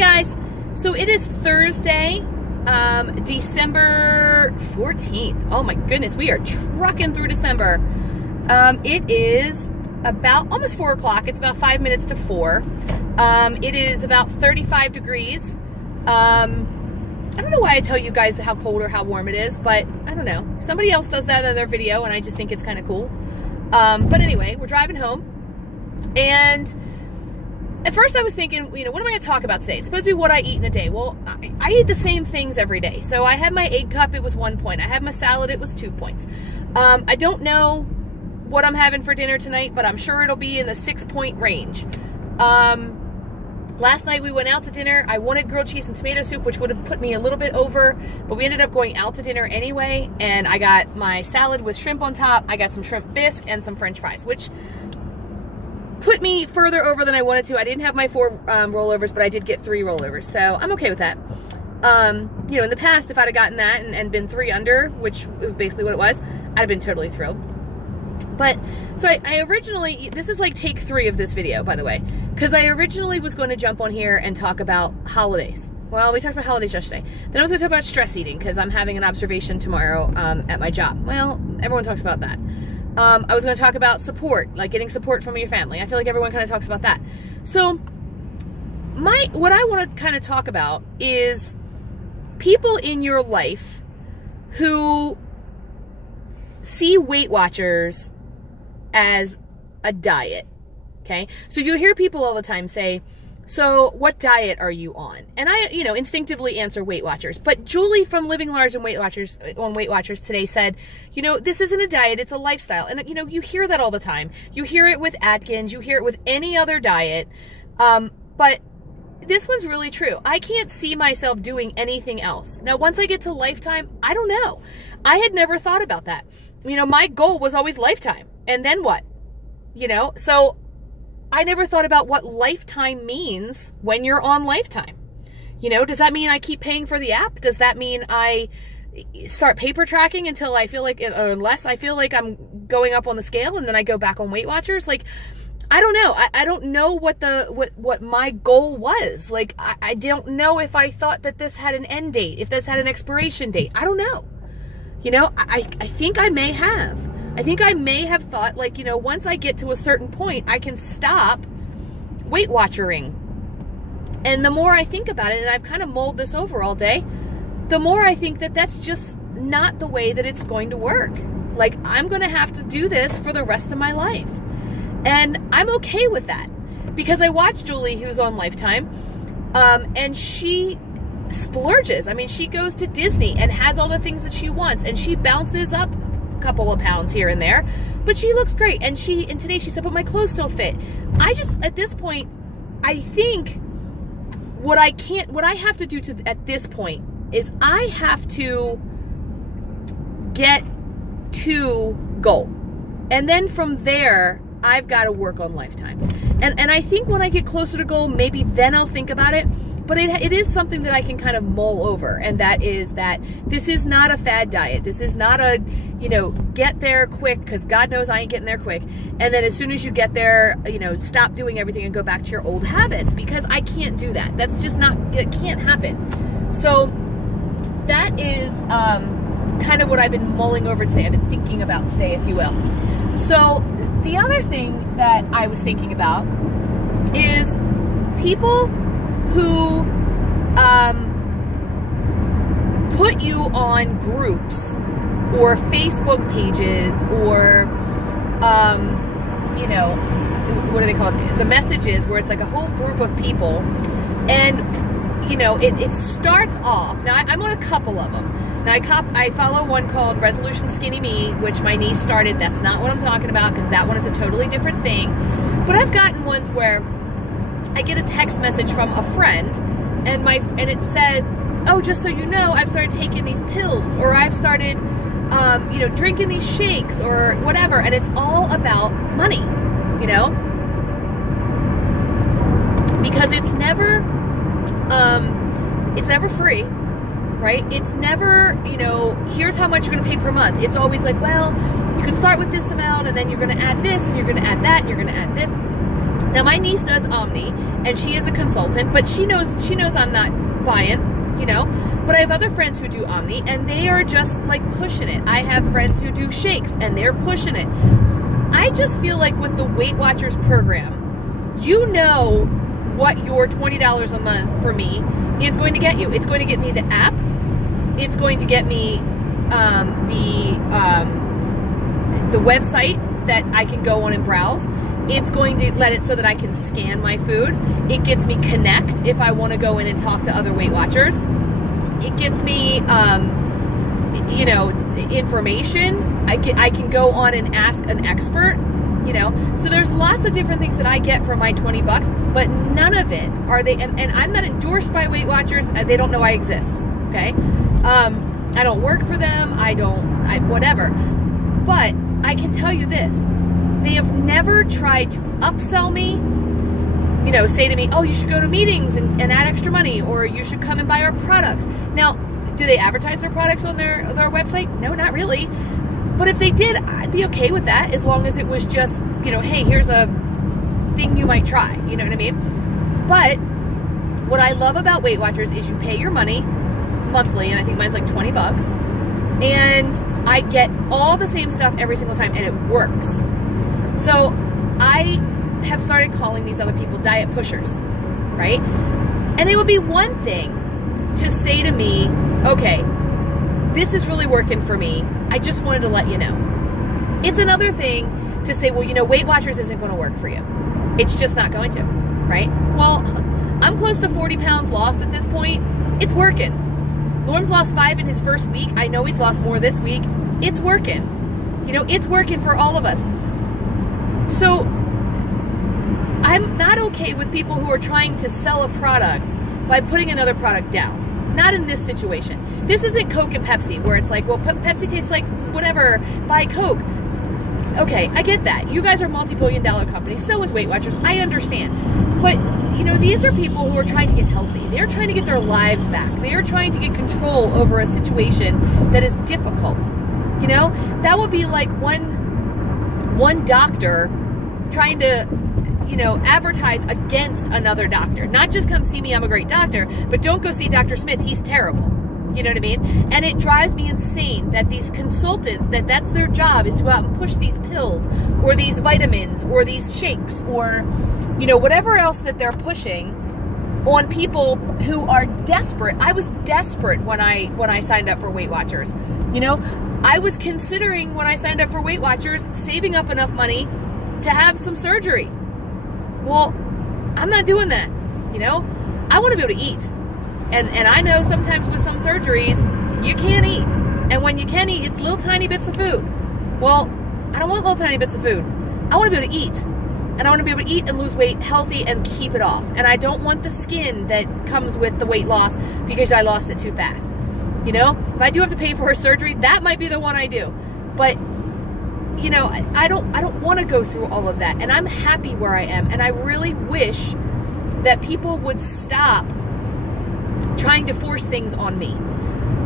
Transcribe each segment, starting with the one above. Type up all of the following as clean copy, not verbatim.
guys, so it is Thursday, December 14th. Oh my goodness, we are trucking through December. It is about almost 4 o'clock. It's about 5 minutes to 4. It is about 35 degrees. I don't know why I tell you guys how cold or how warm it is, but I don't know. Somebody else does that in their video, and I just think it's kind of cool. But anyway, we're driving home, and at first I was thinking, you know, what am I going to talk about today? It's supposed to be what I eat in a day. Well, I eat the same things every day. So I had my egg cup, it was 1 point. I had my salad, it was 2 points. I don't know what I'm having for dinner tonight, but I'm sure it'll be in the 6-point range. Last night we went out to dinner. I wanted grilled cheese and tomato soup, which would have put me a little bit over, but we ended up going out to dinner anyway, and I got my salad with shrimp on top. I got some shrimp bisque and some french fries, which put me further over than I wanted to. I didn't have my 4 rollovers, but I did get 3 rollovers, so I'm okay with that. You know, in the past, if I'd have gotten that and been 3 under, which is basically what it was, I'd have been totally thrilled. But, so I originally, this is like take 3 of this video, by the way, because I originally was going to jump on here and talk about holidays. Well, we talked about holidays yesterday. Then I was going to talk about stress eating, because I'm having an observation tomorrow at my job. Well, everyone talks about that. I was going to talk about support, like getting support from your family. I feel like everyone kind of talks about that. So, what I want to kind of talk about is people in your life who see Weight Watchers as a diet, okay? So you hear people all the time say, so what diet are you on? And I, you know, instinctively answer Weight Watchers. But Julie from Living Large and Weight Watchers today said, you know, this isn't a diet, it's a lifestyle. And, you know, you hear that all the time. You hear it with Atkins, you hear it with any other diet. But this one's really true. I can't see myself doing anything else. Now, once I get to Lifetime, I don't know. I had never thought about that. You know, my goal was always Lifetime. And then what? You know, so I never thought about what Lifetime means when you're on Lifetime. You know, does that mean I keep paying for the app? Does that mean I start paper tracking until I feel like, or unless I feel like I'm going up on the scale and then I go back on Weight Watchers? Like, I don't know. I don't know what my goal was. Like, I don't know if I thought that this had an end date, if this had an expiration date. I don't know. You know, I think I may have. I think I may have thought, like, you know, once I get to a certain point, I can stop Weight Watchering. And the more I think about it, and I've kind of mulled this over all day, the more I think that that's just not the way that it's going to work. Like, I'm going to have to do this for the rest of my life. And I'm okay with that. Because I watch Julie, who's on Lifetime, and she splurges. I mean, she goes to Disney and has all the things that she wants, and she bounces up couple of pounds here and there, but she looks great. And today she said, but my clothes still fit. I just, at this point, I think what I have to do at this point is I have to get to goal. And then from there, I've got to work on Lifetime. And I think when I get closer to goal, maybe then I'll think about it. But it is something that I can kind of mull over, and that is that this is not a fad diet. This is not a, you know, get there quick, because God knows I ain't getting there quick. And then as soon as you get there, you know, stop doing everything and go back to your old habits, because I can't do that. That's just not, it can't happen. So that is kind of what I've been mulling over today. I've been thinking about today, if you will. So the other thing that I was thinking about is people who put you on groups or Facebook pages or, you know, what do they call it? The messages, where it's like a whole group of people. And, you know, it starts off. Now, I'm on a couple of them. Now, I follow one called Resolution Skinny Me, which my niece started. That's not what I'm talking about, because that one is a totally different thing. But I've gotten ones where I get a text message from a friend, and it says, oh, just so you know, I've started taking these pills, or I've started, you know, drinking these shakes, or whatever, and it's all about money, you know, because it's never free, right? It's never, you know, here's how much you're going to pay per month. It's always like, well, you can start with this amount, and then you're going to add this, and you're going to add that, and you're going to add this. Now my niece does Omni, and she is a consultant, but she knows I'm not buying, you know. But I have other friends who do Omni, and they are just like pushing it. I have friends who do shakes, and they're pushing it. I just feel like with the Weight Watchers program, you know what your $20 a month for me is going to get you. It's going to get me the app. It's going to get me the website that I can go on and browse. It's going to let it so that I can scan my food. It gets me Connect if I want to go in and talk to other Weight Watchers. It gets me, you know, information. I can go on and ask an expert, you know. So there's lots of different things that I get for my 20 bucks, but none of it are they, and I'm not endorsed by Weight Watchers. They don't know I exist, okay? I don't work for them. Whatever. But I can tell you this. They have never tried to upsell me, you know, say to me, oh, you should go to meetings and add extra money, or you should come and buy our products. Now, do they advertise their products on their website? No, not really. But if they did, I'd be okay with that, as long as it was just, you know, hey, here's a thing you might try, you know what I mean? But what I love about Weight Watchers is you pay your money monthly, and I think mine's like 20 bucks, and I get all the same stuff every single time, and it works. So I have started calling these other people diet pushers, right? And it would be one thing to say to me, okay, this is really working for me. I just wanted to let you know. It's another thing to say, well, you know, Weight Watchers isn't going to work for you. It's just not going to, right? Well, I'm close to 40 pounds lost at this point. It's working. Norm's lost 5 in his first week. I know he's lost more this week. It's working. You know, it's working for all of us. So I'm not okay with people who are trying to sell a product by putting another product down. Not in this situation. This isn't Coke and Pepsi, where it's like, well, Pepsi tastes like whatever, buy Coke. Okay, I get that. You guys are multi-billion-dollar companies. So is Weight Watchers. I understand. But, you know, these are people who are trying to get healthy. They're trying to get their lives back. They are trying to get control over a situation that is difficult. You know, that would be like one doctor trying to, you know, advertise against another doctor. Not just come see me, I'm a great doctor, but don't go see Dr. Smith, he's terrible. You know what I mean? And it drives me insane that these consultants, that's their job, is to go out and push these pills or these vitamins or these shakes or, you know, whatever else that they're pushing on people who are desperate. I was desperate when I signed up for Weight Watchers. You know, I was considering, when I signed up for Weight Watchers, saving up enough money to have some surgery. Well, I'm not doing that, you know? I want to be able to eat. And I know sometimes with some surgeries, you can't eat. And when you can eat, it's little tiny bits of food. Well, I don't want little tiny bits of food. I want to be able to eat. And I want to be able to eat and lose weight healthy and keep it off. And I don't want the skin that comes with the weight loss because I lost it too fast. You know, if I do have to pay for a surgery, that might be the one I do. But, you know, I don't want to go through all of that. And I'm happy where I am. And I really wish that people would stop trying to force things on me.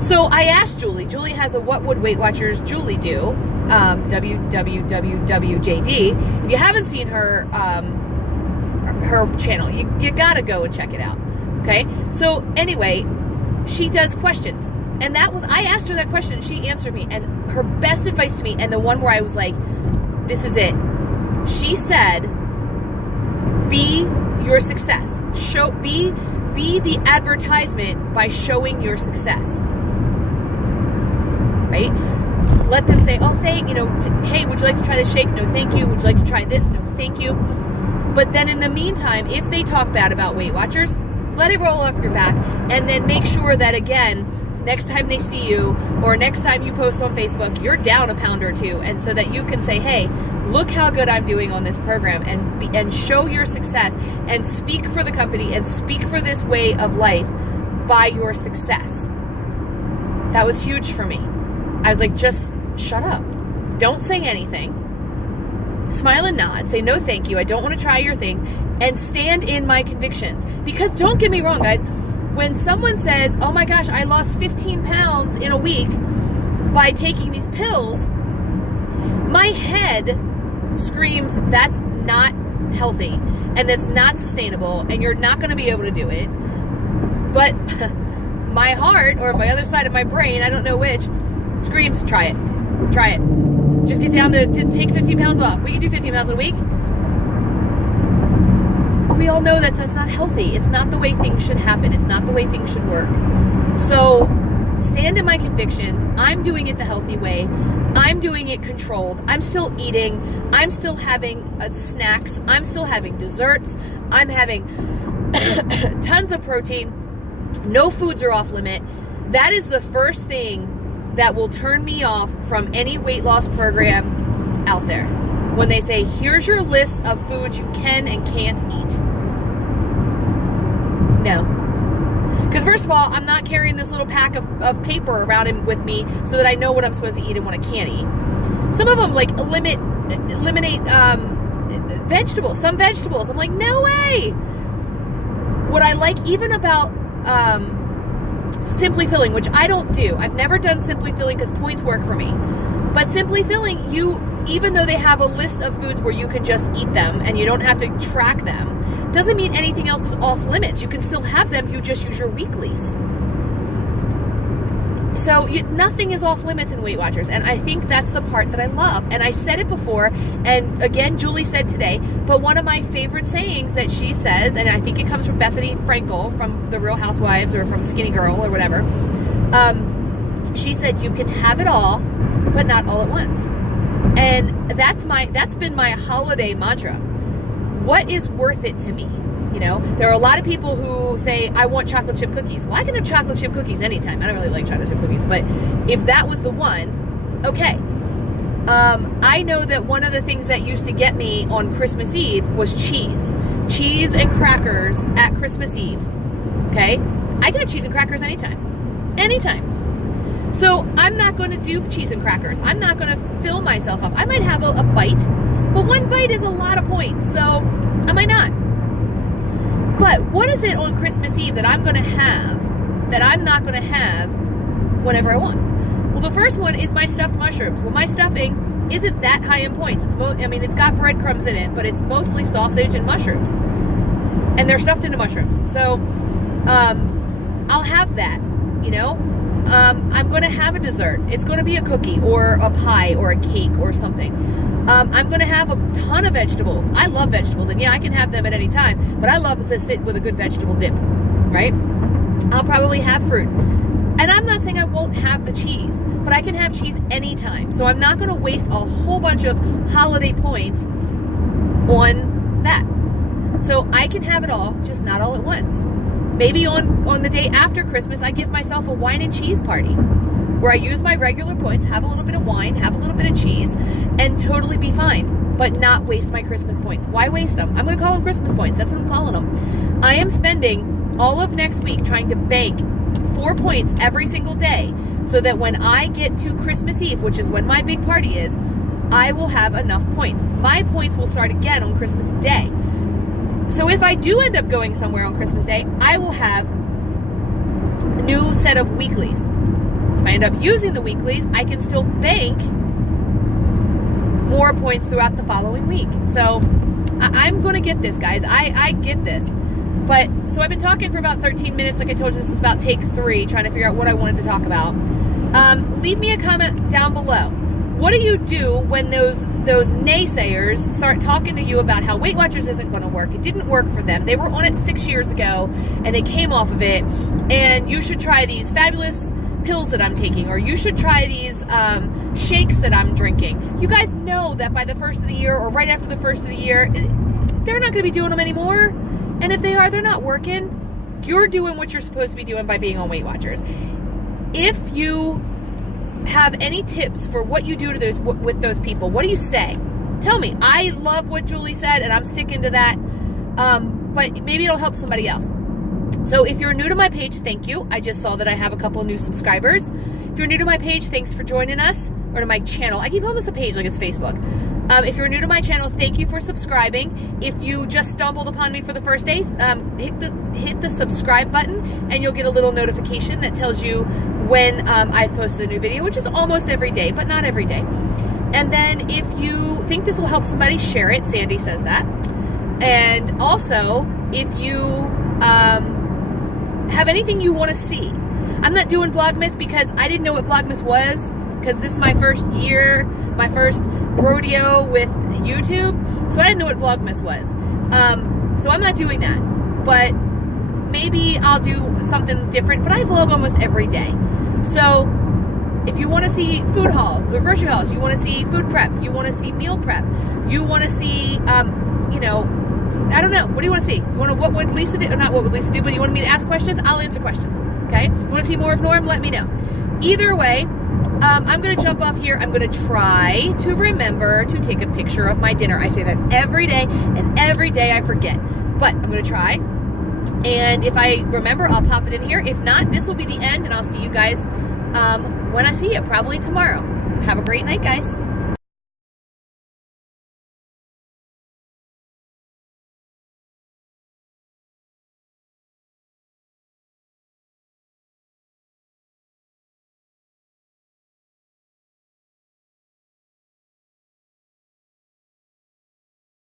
So I asked Julie. Julie has a What Would Weight Watchers Julie Do? www.jd. If you haven't seen her channel, you gotta go and check it out. Okay? So anyway, she does questions. And I asked her that question, and she answered me. And her best advice to me, and the one where I was like, this is it. She said, be your success. Be the advertisement by showing your success. Right? Let them say, oh, hey, would you like to try this shake? No, thank you. Would you like to try this? No, thank you. But then in the meantime, if they talk bad about Weight Watchers, let it roll off your back, and then make sure that, again, next time they see you, or next time you post on Facebook, you're down a pound or two, and so that you can say, hey, look how good I'm doing on this program, and show your success, and speak for the company, and speak for this way of life by your success. That was huge for me. I was like, just shut up. Don't say anything. Smile and nod. Say, no, thank you. I don't want to try your things. And stand in my convictions. Because don't get me wrong, guys. When someone says, oh my gosh, I lost 15 pounds in a week by taking these pills, my head screams, that's not healthy and that's not sustainable and you're not going to be able to do it. But my heart, or my other side of my brain, I don't know which, screams, try it. Try it. Just get down to take 15 pounds off. We can do 15 pounds in a week. We all know that's not healthy. It's not the way things should happen. It's not the way things should work. So stand in my convictions. I'm doing it the healthy way. I'm doing it controlled. I'm still eating. I'm still having snacks. I'm still having desserts. I'm having tons of protein. No foods are off limit. That is the first thing that will turn me off from any weight loss program out there. When they say, here's your list of foods you can and can't eat. No. Because first of all, I'm not carrying this little pack of paper around with me so that I know what I'm supposed to eat and what I can't eat. Some of them like eliminate vegetables, some vegetables. I'm like, no way. What I like even about Simply Filling, which I don't do. I've never done Simply Filling because points work for me. But Simply Filling, even though they have a list of foods where you can just eat them and you don't have to track them, doesn't mean anything else is off limits. You can still have them, you just use your weeklies. So nothing is off limits in Weight Watchers, and I think that's the part that I love. And I said it before, and again, Julie said today, but one of my favorite sayings that she says, and I think it comes from Bethany Frankel from The Real Housewives or from Skinny Girl or whatever, she said, you can have it all, but not all at once. And that's been my holiday mantra. What is worth it to me? You know, there are a lot of people who say, I want chocolate chip cookies. Well, I can have chocolate chip cookies anytime. I don't really like chocolate chip cookies, but if that was the one, okay. I know that one of the things that used to get me on Christmas Eve was cheese. Cheese and crackers at Christmas Eve, okay? I can have cheese and crackers anytime. Anytime. So I'm not going to do cheese and crackers. I'm not going to fill myself up. I might have a bite, but one bite is a lot of points, so I might not. But what is it on Christmas Eve that I'm going to have that I'm not going to have whenever I want? Well, the first one is my stuffed mushrooms. Well, my stuffing isn't that high in points. It's got breadcrumbs in it, but it's mostly sausage and mushrooms. And they're stuffed into mushrooms. So I'll have that, you know. I'm going to have a dessert. It's going to be a cookie or a pie or a cake or something. I'm going to have a ton of vegetables. I love vegetables, and yeah, I can have them at any time, but I love to sit with a good vegetable dip, right? I'll probably have fruit. And I'm not saying I won't have the cheese, but I can have cheese anytime. So I'm not going to waste a whole bunch of holiday points on that. So I can have it all, just not all at once. Maybe on the day after Christmas, I give myself a wine and cheese party where I use my regular points, have a little bit of wine, have a little bit of cheese, and totally be fine, but not waste my Christmas points. Why waste them? I'm going to call them Christmas points. That's what I'm calling them. I am spending all of next week trying to bank 4 points every single day so that when I get to Christmas Eve, which is when my big party is, I will have enough points. My points will start again on Christmas Day. So if I do end up going somewhere on Christmas Day, I will have a new set of weeklies. If I end up using the weeklies, I can still bank more points throughout the following week. So I'm going to get this, guys. I get this. But, so I've been talking for about 13 minutes. Like I told you, this was about take 3, trying to figure out what I wanted to talk about. Leave me a comment down below. What do you do when those naysayers start talking to you about how Weight Watchers isn't going to work? It didn't work for them. They were on it 6 years ago, and they came off of it. And you should try these fabulous pills that I'm taking, or you should try these shakes that I'm drinking. You guys know that by the first of the year, or right after the first of the year, they're not going to be doing them anymore. And if they are, they're not working. You're doing what you're supposed to be doing by being on Weight Watchers. If you have any tips for what you do to with those people, what do you say? Tell me. I love what Julie said, and I'm sticking to that. But maybe it'll help somebody else. So if you're new to my page, thank you. I just saw that I have a couple new subscribers. If you're new to my page, thanks for joining us, or to my channel. I keep calling this a page like it's Facebook. If you're new to my channel, thank you for subscribing. If you just stumbled upon me for the first day, hit the subscribe button, and you'll get a little notification that tells you when I've posted a new video, which is almost every day, but not every day. And then if you think this will help somebody, share it. Sandy says that. And also, if you have anything you want to see. I'm not doing Vlogmas because I didn't know what Vlogmas was, because this is my first year, my first rodeo with YouTube, so I didn't know what Vlogmas was. So I'm not doing that, but maybe I'll do something different, but I vlog almost every day. So if you want to see food hauls or grocery hauls, you want to see food prep, you want to see meal prep, you want to see, you know, I don't know, what do you want to see? You want to, what would Lisa do? Not what would Lisa do, but you want me to ask questions? I'll answer questions, okay? You want to see more of Norm? Let me know. Either way, I'm going to jump off here. I'm going to try to remember to take a picture of my dinner. I say that every day, and every day I forget. But I'm going to try. And if I remember, I'll pop it in here. If not, this will be the end, and I'll see you guys when I see you, probably tomorrow. Have a great night, guys.